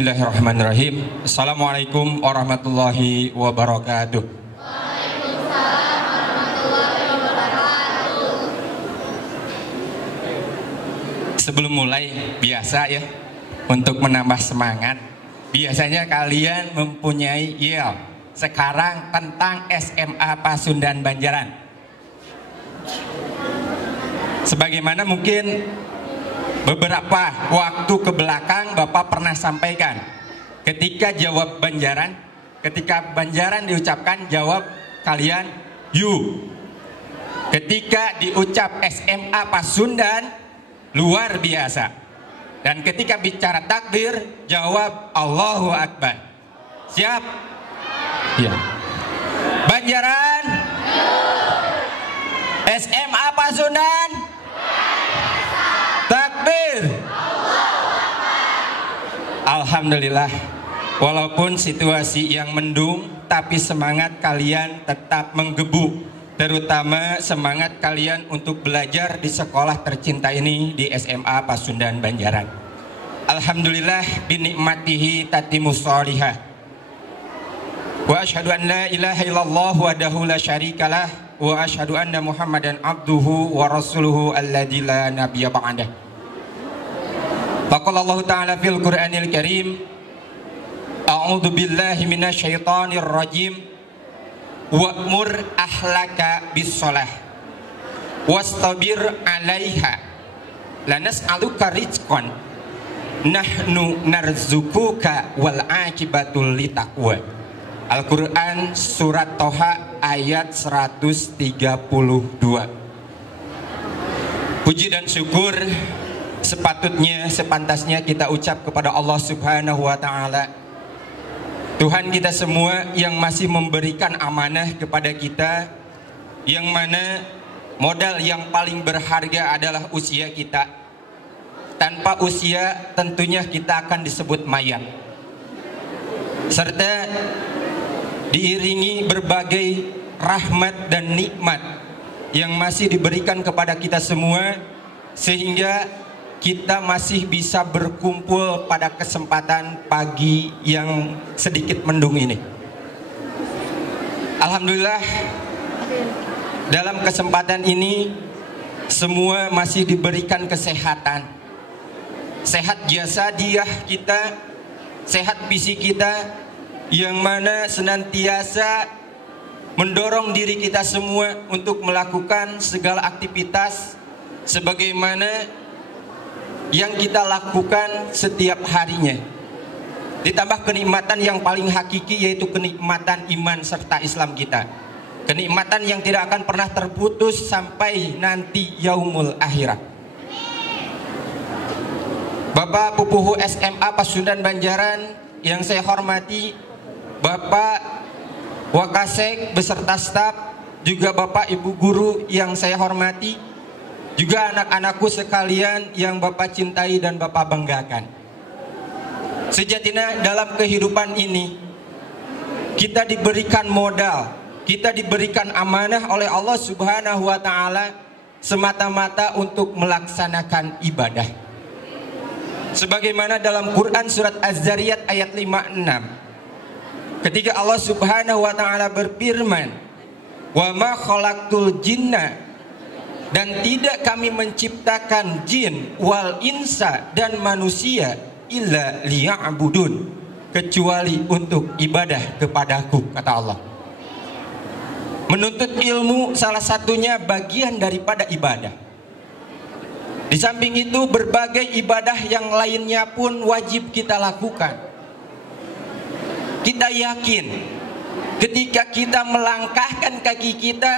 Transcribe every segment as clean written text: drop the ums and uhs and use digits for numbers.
Bismillahirrahmanirrahim. Assalamualaikum warahmatullahi wabarakatuh. Waalaikumsalam warahmatullahi wabarakatuh. Sebelum mulai, biasa ya, untuk menambah semangat, biasanya kalian mempunyai yel sekarang tentang SMA Pasundan Banjaran. Sebagaimana mungkin beberapa waktu ke belakang Bapak pernah sampaikan, ketika jawab Banjaran, ketika Banjaran diucapkan, jawab kalian you. Ketika diucap SMA Pasundan, luar biasa. Dan ketika bicara takbir, jawab Allahu Akbar. Siap? Ya. Banjaran, SMA Pasundan, takbir. Alhamdulillah, walaupun situasi yang mendung, tapi semangat kalian tetap menggebu, terutama semangat kalian untuk belajar di sekolah tercinta ini di SMA Pasundan Banjaran. Alhamdulillah, binikmatihi tatimus sholihah. Wa asyhadu an la ilaha illallah wahdahu la syarikalah wa asyhadu anna Muhammadan abduhu wa rasuluhu alladzi la nabiyya ba'dah. Faqala Allah Ta'ala fil Qur'anil Karim, a'udzu billahi minasyaitonir rajim, wa'mur ahlaka bis-shalah wastabir 'alaiha lanas'aluka rizqan nahnu narzuquka wal 'aqibatul litaqwa. Al-Quran Surat Toha ayat 132. Puji dan syukur sepatutnya, sepantasnya kita ucap kepada Allah Subhanahu wa Ta'ala, Tuhan kita semua yang masih memberikan amanah kepada kita, yang mana modal yang paling berharga adalah usia kita. Tanpa usia tentunya kita akan disebut mayat, serta diiringi berbagai rahmat dan nikmat yang masih diberikan kepada kita semua, sehingga kita masih bisa berkumpul pada kesempatan pagi yang sedikit mendung ini. Alhamdulillah, dalam kesempatan ini semua masih diberikan kesehatan, sehat jasadiah kita, sehat fisik kita, yang mana senantiasa mendorong diri kita semua untuk melakukan segala aktivitas sebagaimana yang kita lakukan setiap harinya. Ditambah kenikmatan yang paling hakiki, yaitu kenikmatan iman serta Islam kita, kenikmatan yang tidak akan pernah terputus sampai nanti yaumul akhirat. Bapak Pupuhu SMA Pasundan Banjaran yang saya hormati, Bapak Wakasek beserta staf, juga Bapak Ibu guru yang saya hormati, juga anak-anakku sekalian yang Bapak cintai dan Bapak banggakan. Sejatinya dalam kehidupan ini kita diberikan modal, kita diberikan amanah oleh Allah Subhanahu wa Ta'ala semata-mata untuk melaksanakan ibadah. Sebagaimana dalam Quran Surat Az-Zariyat ayat 56, ketika Allah Subhanahu wa Ta'ala berfirman, wa ma khalaqtul jinna, dan tidak kami menciptakan jin wal insa dan manusia illa liya'budun, kecuali untuk ibadah kepadaku, kata Allah. Menuntut ilmu salah satunya bagian daripada ibadah. Di samping itu berbagai ibadah yang lainnya pun wajib kita lakukan. Kita yakin ketika kita melangkahkan kaki kita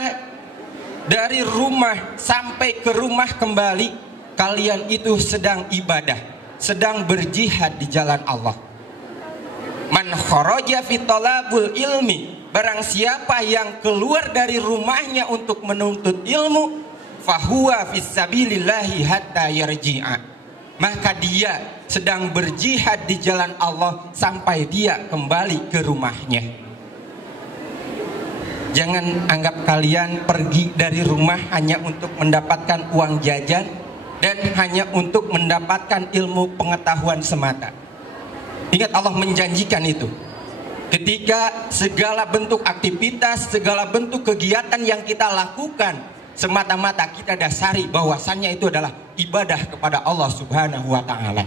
dari rumah sampai ke rumah kembali, kalian itu sedang ibadah, sedang berjihad di jalan Allah. Man kharaja fi talabul ilmi, barang siapa yang keluar dari rumahnya untuk menuntut ilmu, fahuwa fis sabilillahi hatta yarji'a, maka dia sedang berjihad di jalan Allah sampai dia kembali ke rumahnya. Jangan anggap kalian pergi dari rumah hanya untuk mendapatkan uang jajan dan hanya untuk mendapatkan ilmu pengetahuan semata. Ingat Allah menjanjikan itu. Ketika segala bentuk aktivitas, segala bentuk kegiatan yang kita lakukan semata-mata kita dasari bahwasannya itu adalah ibadah kepada Allah Subhanahu wa taala.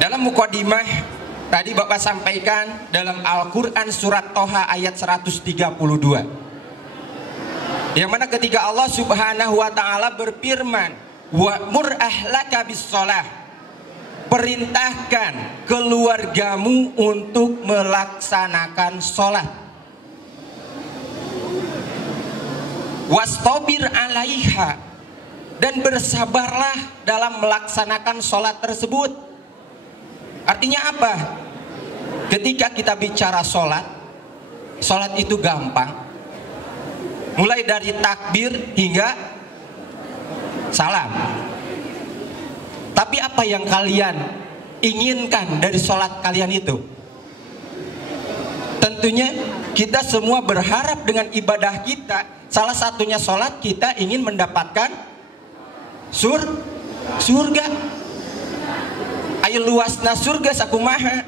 Dalam mukadimah tadi Bapak sampaikan dalam Al-Qur'an surat Toha ayat 132. Yang mana ketika Allah Subhanahu wa taala berfirman, "Wa'mur ahlaka bis-shalah." Perintahkan keluargamu untuk melaksanakan sholat. Wastabir 'alaiha, dan bersabarlah dalam melaksanakan sholat tersebut. Artinya apa? Ketika kita bicara sholat, sholat itu gampang. Mulai dari takbir hingga salam. Tapi apa yang kalian inginkan dari sholat kalian itu? Tentunya kita semua berharap dengan ibadah kita, salah satunya sholat, kita ingin mendapatkan surga. Ayo luasna surga sakumaha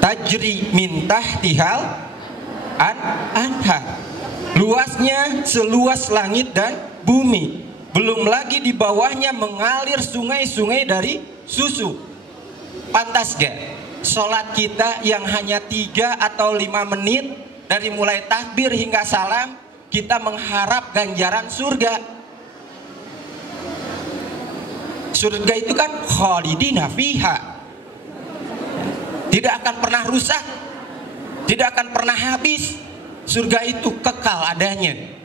tajri min tahtihal anhar. Luasnya seluas langit dan bumi. Belum lagi di bawahnya mengalir sungai-sungai dari susu. Pantas gak sholat kita yang hanya 3 atau 5 menit, dari mulai takbir hingga salam, kita mengharap ganjaran surga. Surga itu kan khalidina fiha, tidak akan pernah rusak, tidak akan pernah habis. Surga itu kekal adanya.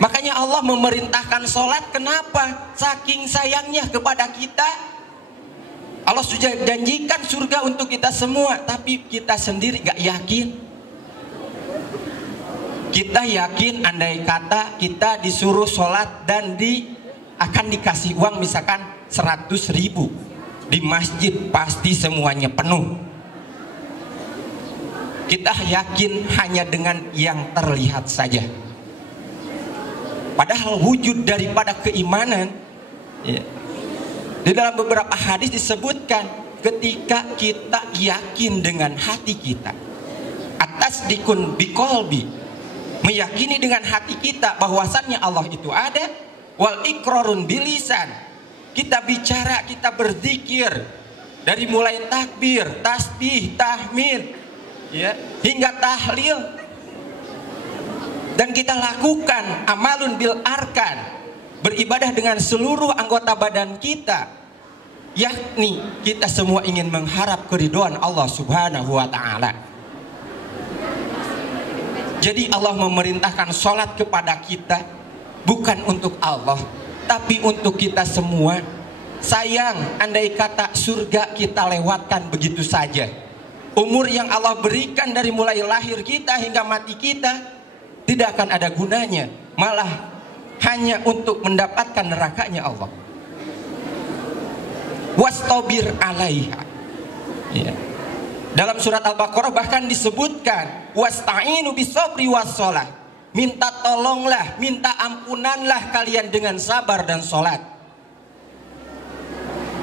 Makanya Allah memerintahkan sholat. Kenapa? Saking sayangnya kepada kita. Allah sudah janjikan surga untuk kita semua, tapi kita sendiri gak yakin. Kita yakin andai kata kita disuruh sholat dan akan dikasih uang misalkan 100.000 di masjid, pasti semuanya penuh. Kita yakin hanya dengan yang terlihat saja. Padahal wujud daripada keimanan, ya, di dalam beberapa hadis disebutkan ketika kita yakin dengan hati kita, atas dikun biqolbi, meyakini dengan hati kita bahwasannya Allah itu ada, wal iqrarun bilisan, kita bicara, kita berzikir dari mulai takbir, tasbih, tahmid, ya, hingga tahlil. Dan kita lakukan amalun bil arkan, beribadah dengan seluruh anggota badan kita, yakni kita semua ingin mengharap keridhaan Allah Subhanahu wa taala. Jadi Allah memerintahkan sholat kepada kita bukan untuk Allah, tapi untuk kita semua. Sayang andai kata surga kita lewatkan begitu saja. Umur yang Allah berikan dari mulai lahir kita hingga mati kita tidak akan ada gunanya, malah hanya untuk mendapatkan nerakanya Allah. Wastabir 'alaiha, ya. Dalam surat Al-Baqarah bahkan disebutkan wasta'inu bisabri wassalah, minta tolonglah, minta ampunanlah kalian dengan sabar dan sholat.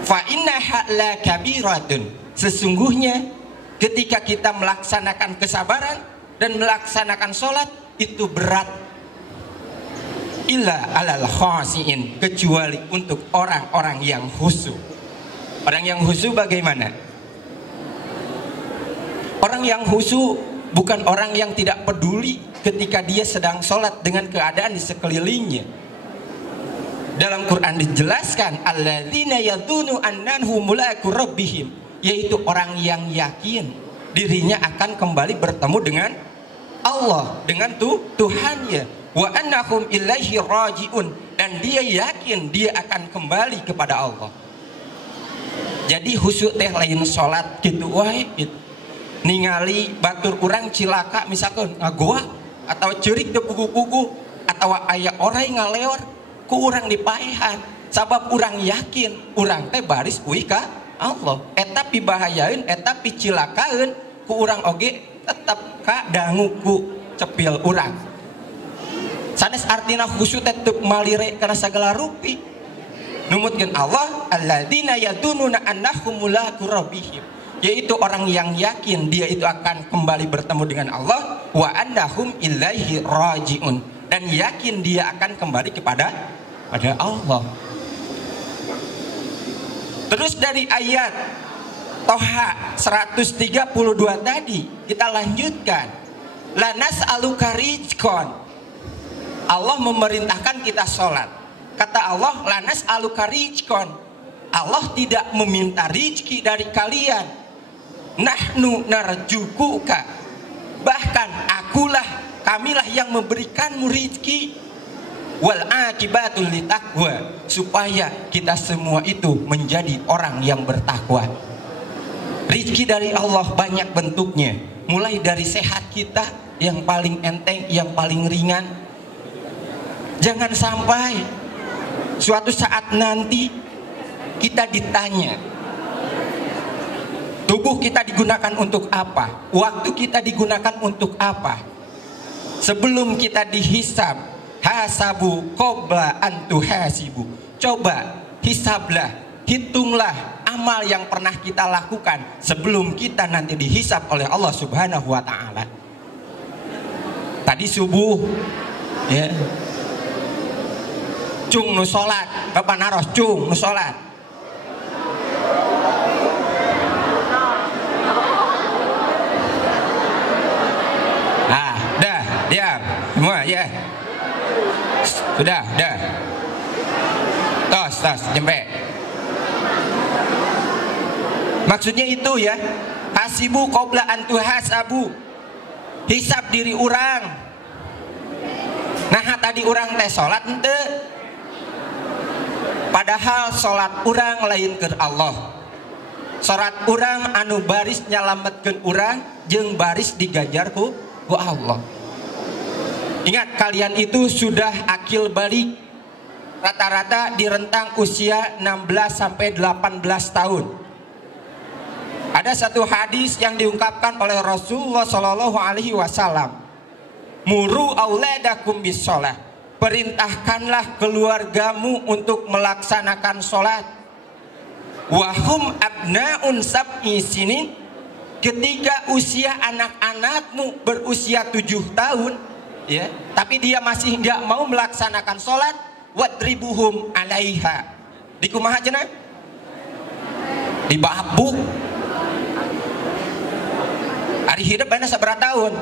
Fa innaha la kabiratun, sesungguhnya ketika kita melaksanakan kesabaran dan melaksanakan sholat itu berat. Illa alal khasiin, kecuali untuk orang-orang yang khusyuk. Orang yang khusyuk bagaimana? Orang yang khusyuk bukan orang yang tidak peduli ketika dia sedang sholat dengan keadaan di sekelilingnya. Dalam Quran dijelaskan alladzina yadhunnu annahum mulaqu rabbihim, yaitu orang yang yakin dirinya akan kembali bertemu dengan Allah, dengan Tuhannya, wa annahum ilaihi rajiun, dan dia yakin dia akan kembali kepada Allah. Jadi khusyuk teh lain sholat gitu wae gitu. Ningali batur urang cilaka misalkan ngagoa atau cerik teu pugu-pugu atau aya orai ngaleor ku urang dipaehan, sabab urang yakin urang teh baris uih ka Allah. Eta pibahayaeun, eta picilakaeun ku urang oge tetap dangu ku cepil urang. Sanes artina khusyuk teh teu malire kana sagala rupi. Numutkeun Allah alladzina yadununa annahum mulaqu rabbihim, yaitu orang yang yakin dia itu akan kembali bertemu dengan Allah, wa annahum ilaihi rajiun, dan yakin dia akan kembali kepada Allah. Terus dari ayat Toha 132 tadi kita lanjutkan, lanas alukarijkon, Allah memerintahkan kita sholat. Kata Allah, lanas alukarijkon, Allah tidak meminta rizki dari kalian. Nahnu narjukuka, bahkan kamilah yang memberikanmu rizki. Wal akibatul litaqwa, supaya kita semua itu menjadi orang yang bertakwa. Rizki dari Allah banyak bentuknya, mulai dari sehat kita yang paling enteng, yang paling ringan. Jangan sampai suatu saat nanti kita ditanya, tubuh kita digunakan untuk apa, waktu kita digunakan untuk apa. Sebelum kita dihisab, hasabu qabla antu hasibu, coba hisablah, hitunglah amal yang pernah kita lakukan sebelum kita nanti dihisab oleh Allah Subhanahu wa ta'ala. Tadi subuh ya, cung nu salat, Bapak naros cung nu salat. Dah, diam semua ya. Sudah. Tos, jempek. Maksudnya itu ya, hasibu qabla an tuhasabu, hisab diri orang. Nah tadi orang teh salat henteu, padahal salat orang lain ke Allah. Salat orang anu baris nyalametkeun orang jeung baris diganjar ku Allah. Ingat, kalian itu sudah akil balik, rata-rata di rentang usia 16 sampai 18 tahun. Ada satu hadis yang diungkapkan oleh Rasulullah Shallallahu Alaihi Wasallam, muru auladakum bis sholat, perintahkanlah keluargamu untuk melaksanakan sholat. Wahum abnaun sab'i sinin, ketika usia anak-anakmu berusia 7 tahun ya, tapi dia masih nggak mau melaksanakan sholat, wadribuhum alaiha, dikumaha cenah, dibabuk. Ari hidup mana saberapa tahun?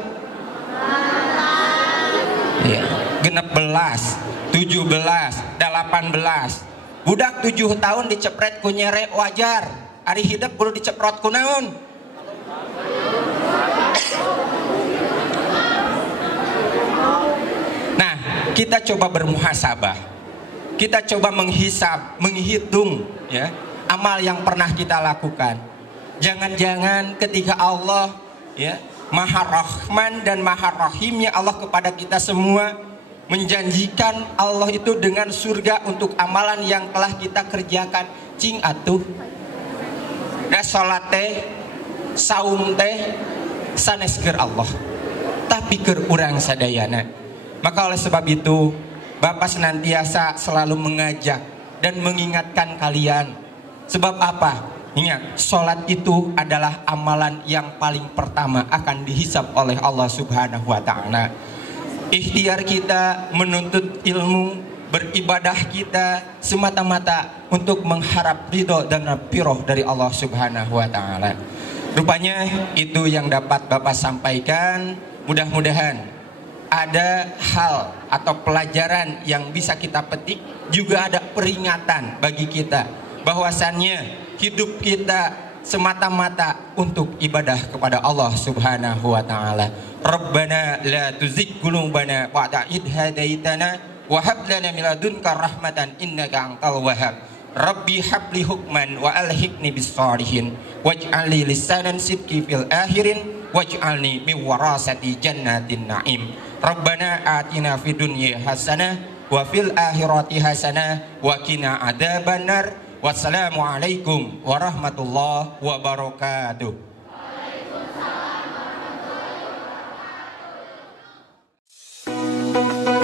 Ya, 16, 17, 18. Budak 7 tahun dicepret ku nyere wajar. Ari hidup perlu diceprot ku naon? Nah, kita coba bermuhasabah. Kita coba menghisab, menghitung ya, amal yang pernah kita lakukan. Jangan-jangan ketika Allah ya, Maha Rahman dan Maha Rahimnya Allah kepada kita semua, menjanjikan Allah itu dengan surga untuk amalan yang telah kita kerjakan. Cing atuh da salat teh, saum teh sanes keur Allah, tapi keur urang sadayana. Maka oleh sebab itu Bapak senantiasa selalu mengajak dan mengingatkan kalian. Sebab apa? Ingat, sholat itu adalah amalan yang paling pertama akan dihisab oleh Allah Subhanahu wa ta'ala. Ikhtiar kita menuntut ilmu, beribadah kita semata-mata untuk mengharap ridho dan maghfirah dari Allah Subhanahu wa ta'ala. Rupanya itu yang dapat Bapak sampaikan. Mudah-mudahan ada hal atau pelajaran yang bisa kita petik, juga ada peringatan bagi kita bahwasannya hidup kita semata-mata untuk ibadah kepada Allah Subhanahu wa ta'ala. Rabbana la tuzigh qulubana ba'da idh hadaitana wa hab lana min ladunka rahmatan innaka antal wahhab. Rabbi habli hukman wa alhiqni bis shalihin waj'alni lisanan sidqi fil akhirin waj'alni min warasati jannatin na'im. Rabbana atina fid dunya hasanah wa fil akhirati hasanah wa qina adzabannar. Wassalamualaikum warahmatullahi wabarakatuh. Waalaikumsalam warahmatullahi wabarakatuh.